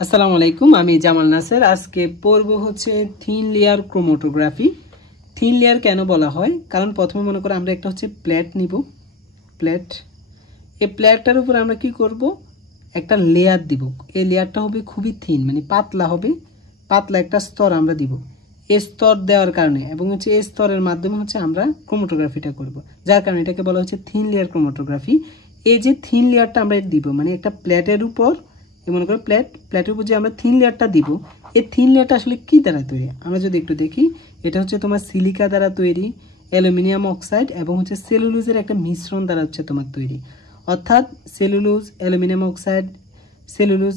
আসসালামু আলাইকুম, আমি জামাল নাসের। আজকে পড়ব হচ্ছে thin layer chromatography. Thin layer কেন বলা হয়? কারণ প্রথমে মনে করো আমরা একটা হচ্ছে প্লেট নিব। প্লেট, এই প্লেটটার উপর আমরা কি করব, একটা লেয়ার দিব। এই লেয়ারটা হবে খুবই থিন, মানে পাতলা হবে। পাতলা একটা স্তর আমরা দিব। এই স্তর দেওয়ার কারণে এবং হচ্ছে এই স্তরের মাধ্যমে হচ্ছে আমরা ক্রোমাটোগ্রাফিটা করব, যার কারণে এটাকে বলা হচ্ছে থিন লেয়ার ক্রোমাটোগ্রাফি। এই যে থিন লেয়ারটা আমরা দিব, মানে একটা প্লেটের উপর মনে করো প্লেটের উপর যে আমরা থিন লেয়ারটা দিব, এই থিন লেয়ারটা আসলে কি দ্বারা তৈরি আমরা যদি একটু দেখি, এটা হচ্ছে তোমার সিলিকা দ্বারা তৈরি, অ্যালুমিনিয়াম অক্সাইড এবং হচ্ছে সেলুলোজের একটা মিশ্রণ দ্বারা হচ্ছে তোমার তৈরি। অর্থাৎ cellulose, aluminium oxide, cellulose,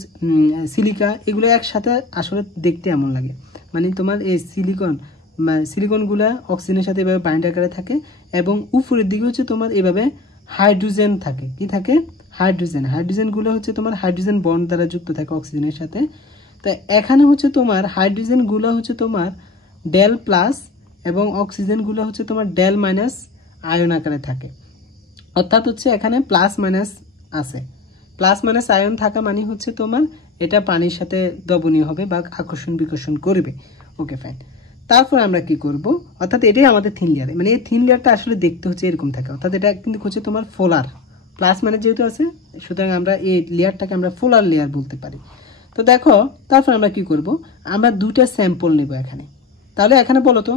silica এগুলো একসাথে আসলে দেখতে এমন লাগে। মানে তোমার এই সিলিকনগুলা অক্সিজেনের সাথে এভাবে বাইন্ড আকারে থাকে এবং উপরের দিকে হচ্ছে তোমার এভাবে হাইড্রোজেন থাকে। কি থাকে? হাইড্রোজেনগুলো হচ্ছে তোমার হাইড্রোজেন বন্ড দ্বারা যুক্ত থাকে অক্সিজেনের সাথে। তো এখানে হচ্ছে তোমার হাইড্রোজেনগুলো হচ্ছে তোমার ডেল প্লাস এবং অক্সিজেনগুলো হচ্ছে তোমার ডেল মাইনাস আয়ন আকারে থাকে। অর্থাৎ হচ্ছে এখানে প্লাস মাইনাস আছে। প্লাস মাইনাস আয়ন থাকা মানে হচ্ছে তোমার এটা পানির সাথে দ্রবণীয় হবে বা আকর্ষণ বিকর্ষণ করবে। ওকে, ফাইন। তারপর আমরা কি করব, অর্থাৎ এটাই আমাদের থিন লেয়ার। মানে এই থিন লেয়ারটা আসলে দেখতে হচ্ছে এরকম থাকে। অর্থাৎ এটা কিন্তু হচ্ছে তোমার ফোলার, প্লাস মানে যেহেতু আছে, সুতরাং আমরা এই লেয়ারটাকে আমরা ফোলার লেয়ার বলতে পারি। তো দেখো, তারপর আমরা কি করব, আমরা দুটা স্যাম্পল নেব এখানে। তাহলে এখানে বলো তো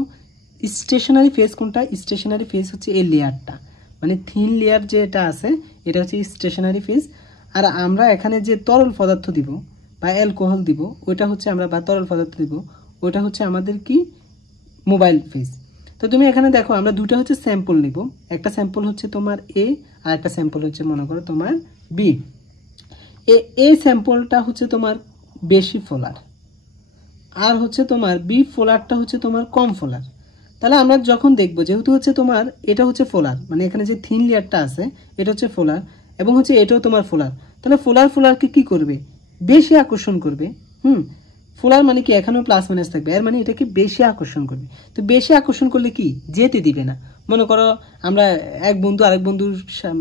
স্টেশনারি ফেজ কোনটা? স্টেশনারি ফেজ হচ্ছে এই লেয়ারটা, মানে থিন লেয়ার যেটা আছে এটা হচ্ছে স্টেশনারি ফেজ। আর আমরা এখানে যে তরল পদার্থ দিব বা অ্যালকোহল দিব, ওইটা হচ্ছে আমরা, বা তরল পদার্থ দিব, ওইটা হচ্ছে আমাদের কি মোবাইল ফেজ। তো তুমি এখানে দেখো আমরা দুটো হচ্ছে স্যাম্পল নিব। একটা স্যাম্পল হচ্ছে তোমার এ, আর একটা স্যাম্পল হচ্ছে মনে করো তোমার বি। এই স্যাম্পলটা হচ্ছে তোমার বেশি ফোলার, আর হচ্ছে তোমার বি ফোলারটা হচ্ছে তোমার কম ফোলার। তাহলে আমরা যখন দেখবো, যেহেতু হচ্ছে তোমার এটা হচ্ছে ফোলার, মানে এখানে যে থিন লেয়ারটা আছে এটা হচ্ছে ফোলার এবং হচ্ছে এটাও তোমার ফোলার, তাহলে ফোলারকে কি করবে? বেশি আকর্ষণ করবে। ফোলার মানে কি? এখানেও প্লাস মাইনাস থাকবে, এর মানে এটাকে বেশি আকর্ষণ করবে। তো বেশি আকর্ষণ করলে কি যেতে দিবে না। মনে করো আমরা এক বন্ধু আরেক বন্ধুর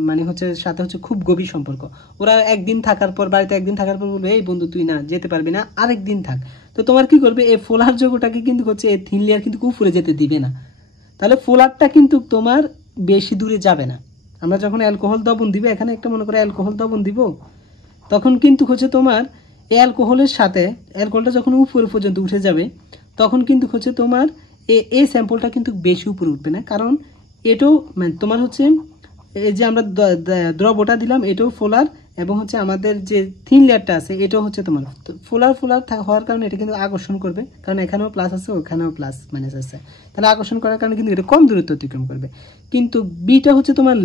মানে হচ্ছে সাথে হচ্ছে খুব গভীর সম্পর্ক, ওরা একদিন থাকার পর, বাড়িতে একদিন থাকার পর বলবে, এই বন্ধু তুই না যেতে পারবি না, আরেক দিন থাক। তো তোমার কি করবে, এই ফোলার যোগটাকে কিন্তু হচ্ছে এই থিন লেয়ার কিন্তু উপরে যেতে দিবে না। তাহলে ফোলারটা কিন্তু তোমার বেশি দূরে যাবে না। আমরা যখন অ্যালকোহল দ্রবণ দিব, এখানে একটা মনে করো অ্যালকোহল দ্রবণ দিব, তখন কিন্তু হচ্ছে তোমার এই অ্যালকোহলের সাথে অ্যালকোহলটা যখন উপরে পর্যন্ত উঠে যাবে, তখন কিন্তু হচ্ছে তোমার এই স্যাম্পলটা কিন্তু বেশি উপরে উঠবে না। কারণ এটাও মানে তোমার হচ্ছে এই যে আমরা দ্রবটা দিলাম এটাও ফোলার, এবং হচ্ছে আমাদের যে থিন লেয়ারটা আছে এটাও হচ্ছে তোমার ফোলার হওয়ার কারণে এটা কিন্তু আকর্ষণ করবে, কারণ এখানেও প্লাস আছে ওখানেও প্লাস মাইনাস আছে। তাহলে আকর্ষণ করার কারণে কিন্তু এটা কম দূরত্ব অতিক্রম করবে। কিন্তু বিটা হচ্ছে তোমার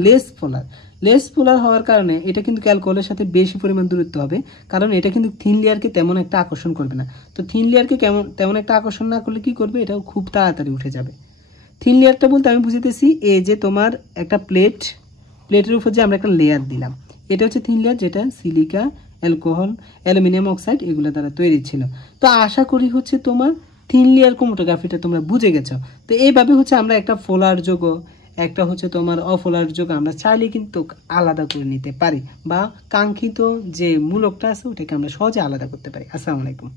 লেস পোলার হওয়ার কারণে এটা কিন্তু অ্যালকোহলের সাথে বেশি পরিমাণ দূরত্ব হবে, কারণ এটা কিন্তু থিন লেয়ারকে তেমন একটা আকর্ষণ করবে না। তো থিন লেয়ারকে তেমন একটা আকর্ষণ না করলে কি করবে, এটাও খুব তাড়াতাড়ি উঠে যাবে। থিন লেয়ারটা বলতে আমি বুঝিতেছি এই যে তোমার একটা প্লেটের উপর যে আমরা একটা লেয়ার দিলাম, এটা হচ্ছে থিন লেয়ার, যেটা সিলিকা, অ্যালকোহল, অ্যালুমিনিয়াম অক্সাইড এগুলো দ্বারা তৈরি ছিল। তো আশা করি হচ্ছে তোমার থিন লেয়ার ক্রোমাটোগ্রাফিটা তোমরা বুঝে গেছো। তো এইভাবে হচ্ছে আমরা একটা ফোলার যোগ, একটা হচ্ছে তোমার অফোলার যোগ আমরা চাইলে কিন্তু আলাদা করে নিতে পারি, বা কাঙ্ক্ষিত যে মূলকটা আছে ওটাকে আমরা সহজে আলাদা করতে পারি। আসসালামু আলাইকুম।